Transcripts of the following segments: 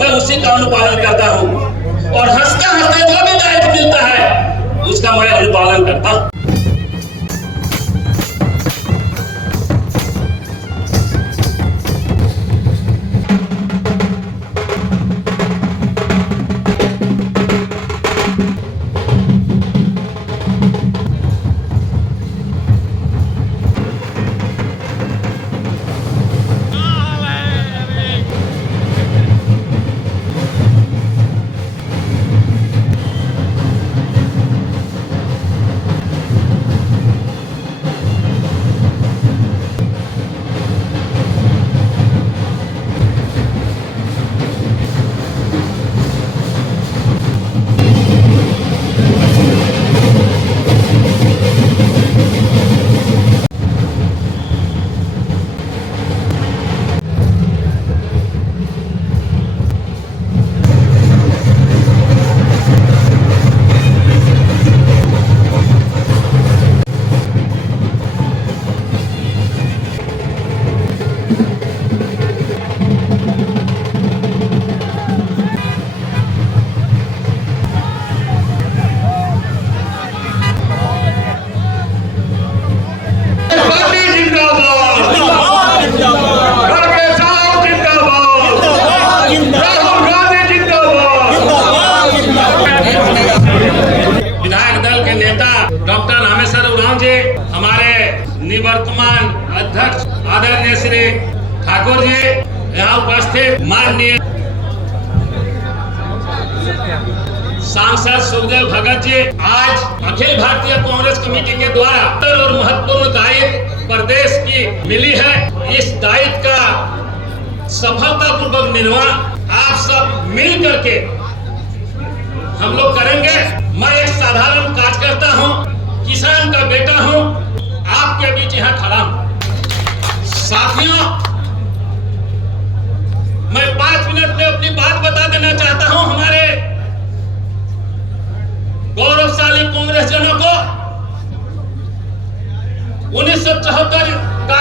मैं उसी का अनुपालन करता हूँ, और हंसते हंसते जो भी दायित्व मिलता है उसका मैं अनुपालन करता हूँ। डॉक्टर रामेश्वर उरांव जी, हमारे निवर्तमान अध्यक्ष आदरणीय श्री ठाकुर जी, यहाँ उपस्थित माननीय सांसद सुखदेव भगत जी, आज अखिल भारतीय कांग्रेस कमेटी के द्वारा और महत्वपूर्ण दायित्व प्रदेश की मिली है। इस दायित्व का सफलतापूर्वक निर्वहन आप सब मिल करके हम लोग करेंगे। मैं एक साधारण कार्यकर्ता हूँ, किसान का बेटा हूँ, आपके बीच यहाँ खड़ा हूँ। साथियों, मैं 5 मिनट में अपनी बात बता देना चाहता हूँ। हमारे गौरवशाली कांग्रेस जनों को 1974 का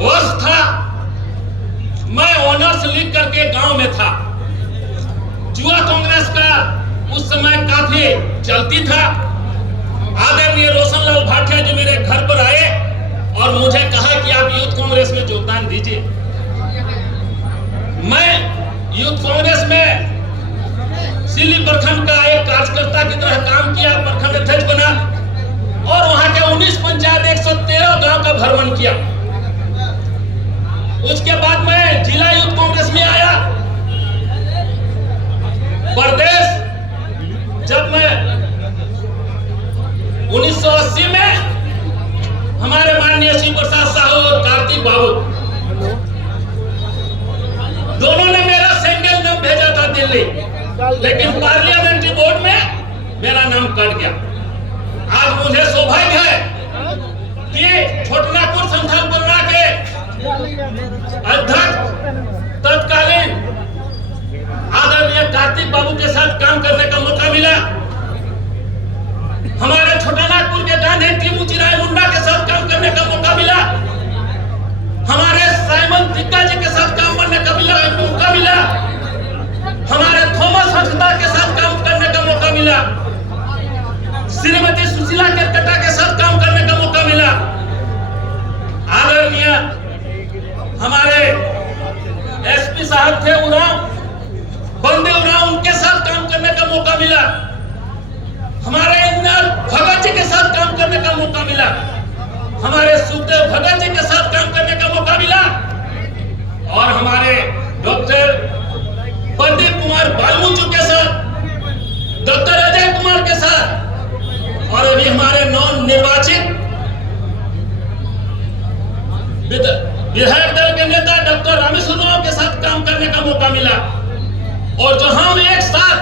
वर्ष था, मैं ऑनर्स लिख करके गांव में था। युवा कांग्रेस का उस समय काफी चलती था। आदरणीय रोशन लाल भाटिया जी मेरे घर पर आए और मुझे कहा कि आप यूथ कांग्रेस में योगदान दीजिए। मैं यूथ कांग्रेस में सिली प्रखंड का एक कार्यकर्ता की तरह काम किया, प्रखंड अध्यक्ष बना और वहां के 19 पंचायत 113 गांव का भ्रमण किया। उसके बाद मैं जिला यूथ कांग्रेस में आया। प्रदेश जब मैं 1980 में हमारे माननीय श्री प्रसाद साहू और कार्तिक बाबू दोनों ने मेरा सिंगल नाम भेजा था दिल्ली, लेकिन पार्लियामेंट्री बोर्ड में मेरा नाम कट गया। आज मुझे सौभाग्य है कि छोटनागपुर संथाल परगना के अध्यक्ष तत्कालीन आदरणीय कार्तिक बाबू के साथ काम करने का मौका मिला। हमारे छोटानागपुर के गांधी टीमुचिराय मुंडा के साथ काम करने का मौका मिला। हमारे साइमन तिक्का जी के साथ काम करने का मौका मिला। हमारे थॉमस हंसदा के साथ काम करने का मौका मिला। श्रीमती सुशीला केरकटा के साथ काम करने का मौका मिला। आदरणीय हमारे एसपी साहब थे उरांव, बंदे उरांव, उनके साथ काम करने का मौका मिला। हमारे इंजीनियर भगत जी के साथ काम करने का मौका मिला। हमारे सुखदेव भगत जी के साथ काम करने का मौका मिला। और हमारे डॉक्टर प्रदीप कुमार बालमुचु के साथ, डॉक्टर अजय कुमार के साथ, और अभी हमारे नव निर्वाचित विधायक दल के नेता डॉक्टर रामेश्वर उरांव के साथ काम करने का मौका मिला। और जो हम एक साथ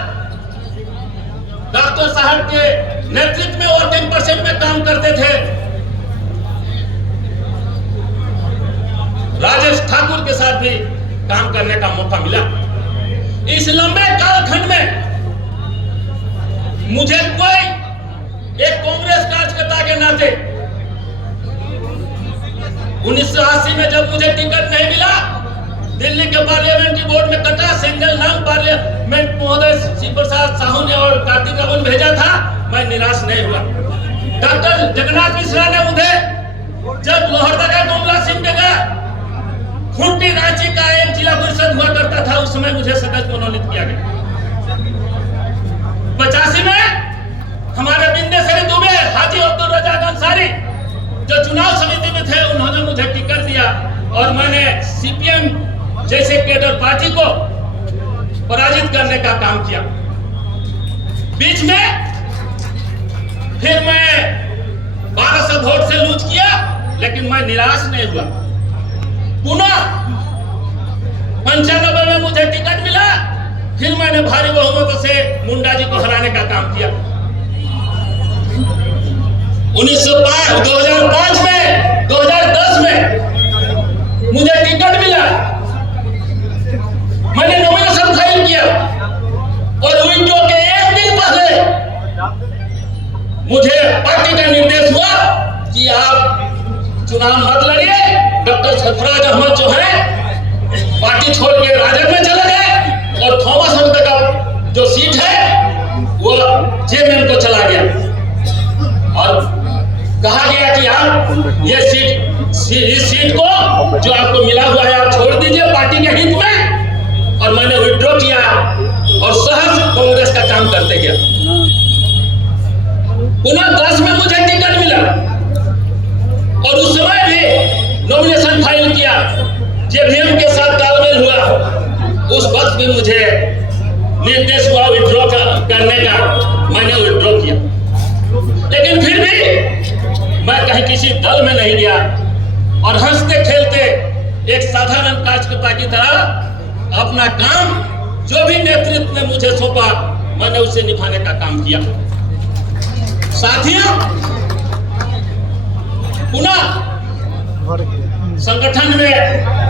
डॉक्टर साहब के नेतृत्व में और 10% में काम करते थे, राजेश ठाकुर के साथ भी काम करने का मौका मिला। इस लंबे कालखंड में मुझे कोई एक कांग्रेस कार्यकर्ता के नाते 1980 में जब मुझे टिकट नहीं मिला, दिल्ली के पार्लियामेंट्री बोर्ड में कटा, सिंगल नाम पार्लियामेंट महोदय श्री प्रसाद साहू ने और कार्तिक अवन भेजा था, मैं निराश नहीं हुआ। डॉक्टर जगन्नाथ मिश्रा ने मुझे जब लोहरदगा गुमला सिंह जगह खूंटी रांची का एक जिला परिषद हुआ करता था, उस समय मुझे सदस्य मनोनीत किया गया। 85 में हमारे बिंदेश्वरी दुबे, हाजी अब्दुल रजाक अंसारी जो चुनाव समिति में थे, उन्होंने मुझे टिकट दिया और मैंने सीपीएम जैसे केडर पार्टी को पराजित करने का काम किया। बीच में फिर मैं 1200 वोट से लूज किया, लेकिन मैं निराश नहीं हुआ। पुनः 95 में मुझे टिकट मिला, फिर मैंने भारी बहुमत से मुंडा जी को हराने का काम किया। 2005 में 2010 में मुझे टिकट मिला, मैंने नॉमिनेशन फाइल किया और विंडो के एक दिन पहले मुझे पार्टी का निर्देश हुआ कि आप चुनाव मत लड़िए। डॉक्टर सरफराज अहमद जो है पार्टी छोड़ के राजद में चले गए और थॉमस हंस का जो सीट है वो जेएमएम को चला गया और कहा गया कि आप ये इस सीट को जो आपको मिला हुआ है आप छोड़ दीजिए पार्टी के हित में। और मैंने विड्रॉ किया और सहज कांग्रेस का काम करते गया। पुनः 10 में मुझे टिकट मिला और उस समय भी नॉमिनेशन फाइल किया, जेवीएम के साथ तालमेल हुआ। उस वक्त भी मुझे निर्देश हुआ विड्रॉ करने का, मैंने विड्रॉ किया। लेकिन फिर भी मैं कहीं किसी दल में नहीं गया और हंसते खेलते एक साधारण कार्यकर्ता की तरह अपना काम जो भी नेतृत्व ने मुझे सौंपा मैंने उसे निभाने का काम किया। साथियों, पुनः संगठन में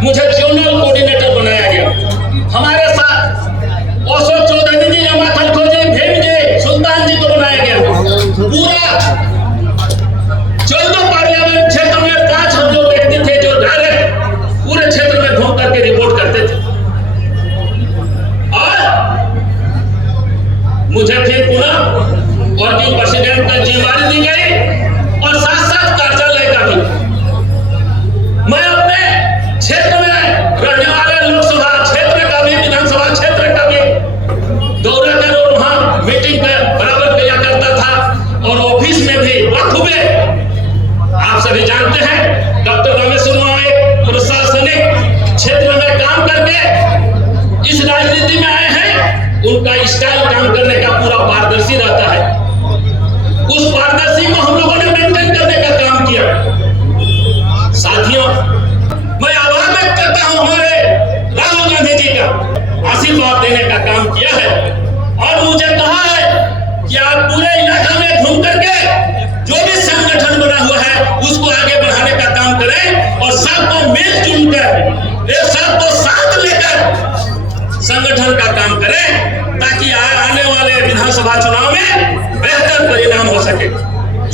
मुझे जोनल कोऑर्डिनेटर बनाया गया। हमारे साथ ओशो चौधरी जी, अमाखल खोजी, भीम जी, सुल्तान जी को बनाया गया। पूरा 14 पार्लियामेंट क्षेत्र में 5 हम लोग व्यक्ति थे जो डायरेक्ट पूरे क्षेत्र में घूम करके रिपोर्ट करते थे। और मुझे फिर पुनः वर्किंग प्रेसिडेंट का जिम्मेदारी दी गई और साथ साथ कार्यालय का भी। मैं अपने क्षेत्र में रहने वाले लोकसभा क्षेत्र का भी, विधानसभा क्षेत्र का भी दौरा कर और वहां मीटिंग बराबर किया करता था और ऑफिस में भी बखूबे। आप सभी जानते हैं डॉक्टर रमेश एक प्रशासनिक क्षेत्र में काम करके इस राजनीति में आए हैं। उनका स्टाइल काम करने का पूरा पारदर्शी रहता है। उस पारदर्शी को हम लोगों ने मेंटेन करने का काम किया। साथियों, मैं आभार व्यक्त करता हूं हमारे राहुल गांधी जी का, आशीर्वाद देने का काम किया है और मुझे कहा है कि आप पूरे इलाका में घूम करके जो भी संगठन बना हुआ है उसको आगे बढ़ाने का काम करें और सबको मिलजुल कर एक सबको साथ लेकर संगठन का काम करें ताकि आने वाले विधानसभा चुनाव में बेहतर परिणाम हो सके।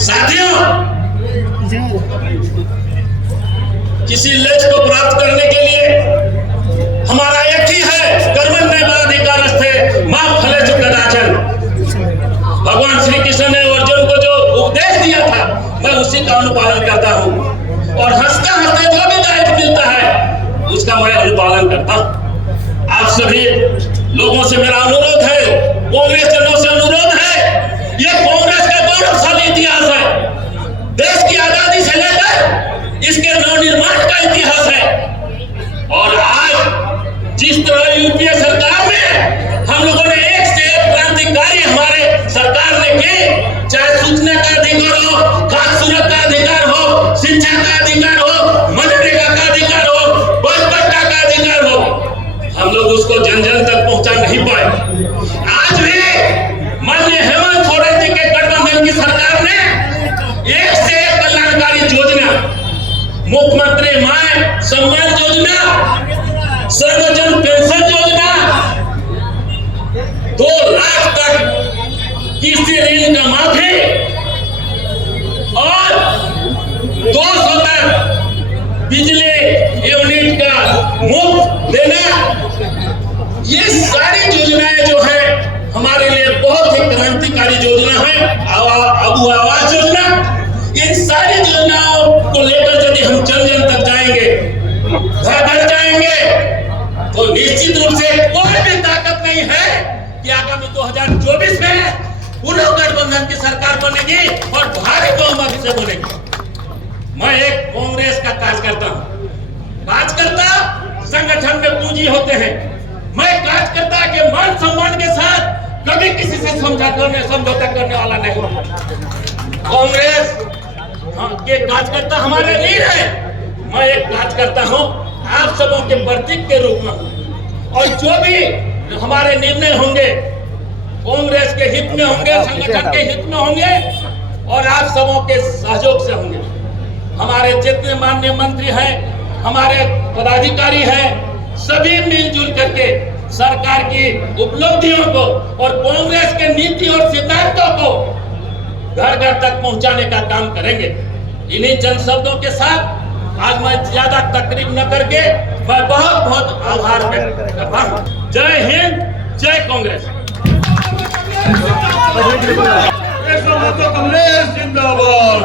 साथियों, किसी लक्ष्य को प्राप्त करने के लिए हमारा एक ही है, कर्मण्य अधिकारस्थे मां फलेषु कदाचन। भगवान श्री कृष्ण ने अर्जुन को जो उपदेश दिया था मैं उसी का अनुपालन करता हूँ और हंसते हंसते जो भी दायित्व मिलता है उसका मैं अनुपालन करता हूँ। आप सभी लोगों से मेरा अनुरोध है, कांग्रेस जनों से अनुरोध है, ये कांग्रेस का गौरवशाली इतिहास है। देश की आजादी से लेकर इसके नवनिर्माण का इतिहास है और आज जिस तरह यूपीए सरकार में हम लोगों ने एक से एक क्रांतिकारी हमारे सरकार ने की, चाहे सूचना का अधिकार हो, खाद्य सुरक्षा का अधिकार हो, शिक्षा का अधिकार हो, मनरेगा का अधिकार हो, बस पट्टा का अधिकार हो, हम लोग उसको जन जन तक पहुंचा नहीं पाए। आज भी माननीय हेमंत सोरेन जी के गठबंधन की सरकार ने एक से एक कल्याणकारी योजना, मुख्यमंत्री मां सम्मान योजना, सर्वजन पेंशन योजना, 2 लाख तक किसी ऋण का माफी और 200 तक बिजली यूनिट का मुफ्त देना ये सारी योजनाएं जो है हमारे लिए बहुत ही क्रांतिकारी योजना है। अबू आवास योजना, इन सारी योजनाओं को लेकर यदि हम जन जन तक जाएंगे, घर घर जाएंगे, तो निश्चित रूप से कोई भी ताकत नहीं है कि आगामी 2024 में पुनः गठबंधन की सरकार बनेगी और भारी बहुमत से बनेगी। मैं एक कांग्रेस का कार्यकर्ता हूं। कार्यकर्ता संगठन में पूंजी होते हैं। मैं कार्यकर्ता के मान सम्मान के साथ कभी किसी से समझौता करने वाला नहीं हूं। कांग्रेस के कार्यकर्ता हमारे नहीं है। मैं एक कार्यकर्ता हूं, आप सबों के प्रतीक के रूप में, और जो भी हमारे निर्णय होंगे कांग्रेस के हित में होंगे, संगठन के हित में होंगे और आप सबों के सहयोग से होंगे। हमारे जितने माननीय मंत्री हैं, हमारे पदाधिकारी हैं, सभी मिलजुल करके सरकार की उपलब्धियों को और कांग्रेस के नीति और सिद्धांतों को घर घर तक पहुंचाने का काम करेंगे। इन्हीं चंद शब्दों के साथ आज मैं ज्यादा तकरीब न करके मैं बहुत बहुत आभार व्यक्त करता हूं। जय हिंद, जय कांग्रेस। कांग्रेस जिंदाबाद।